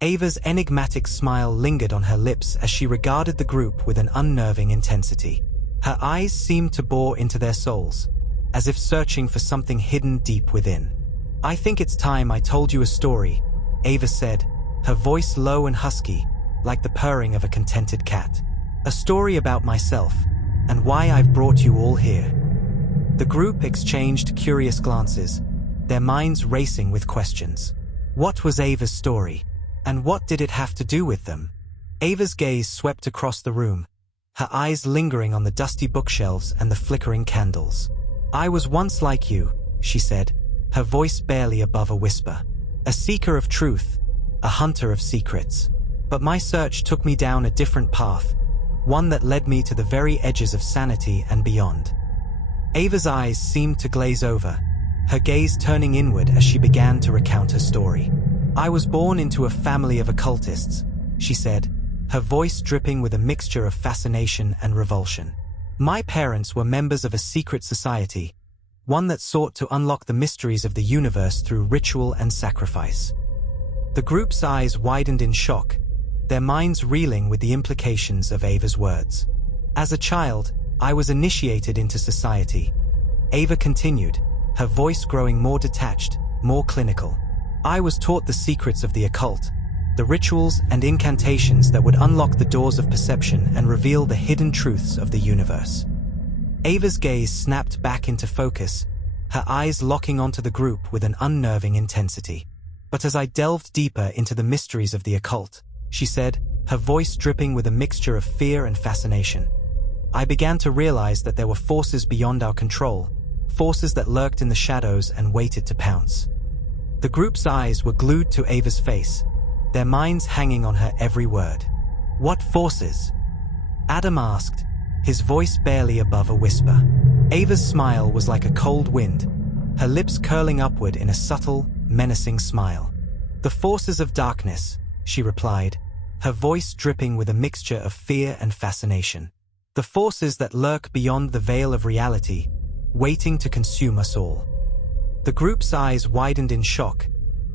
Ava's enigmatic smile lingered on her lips as she regarded the group with an unnerving intensity. Her eyes seemed to bore into their souls, as if searching for something hidden deep within. "I think it's time I told you a story," Ava said, her voice low and husky, like the purring of a contented cat. "A story about myself, and why I've brought you all here." The group exchanged curious glances, their minds racing with questions. What was Ava's story? And what did it have to do with them? Ava's gaze swept across the room, her eyes lingering on the dusty bookshelves and the flickering candles. "I was once like you," she said, her voice barely above a whisper. "A seeker of truth, a hunter of secrets. But my search took me down a different path, one that led me to the very edges of sanity and beyond." Ava's eyes seemed to glaze over, her gaze turning inward as she began to recount her story. "I was born into a family of occultists," she said, her voice dripping with a mixture of fascination and revulsion. "My parents were members of a secret society, one that sought to unlock the mysteries of the universe through ritual and sacrifice." The group's eyes widened in shock, their minds reeling with the implications of Ava's words. "As a child, I was initiated into society," Ava continued, her voice growing more detached, more clinical. "I was taught the secrets of the occult, the rituals and incantations that would unlock the doors of perception and reveal the hidden truths of the universe." Ava's gaze snapped back into focus, her eyes locking onto the group with an unnerving intensity. "But as I delved deeper into the mysteries of the occult," she said, her voice dripping with a mixture of fear and fascination, "I began to realize that there were forces beyond our control, forces that lurked in the shadows and waited to pounce." The group's eyes were glued to Ava's face, their minds hanging on her every word. "What forces?" Adam asked, his voice barely above a whisper. Ava's smile was like a cold wind, her lips curling upward in a subtle, menacing smile. "The forces of darkness," she replied, her voice dripping with a mixture of fear and fascination. "The forces that lurk beyond the veil of reality, waiting to consume us all." The group's eyes widened in shock,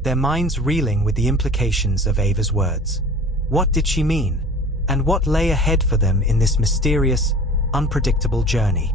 their minds reeling with the implications of Ava's words. What did she mean? And what lay ahead for them in this mysterious, unpredictable journey?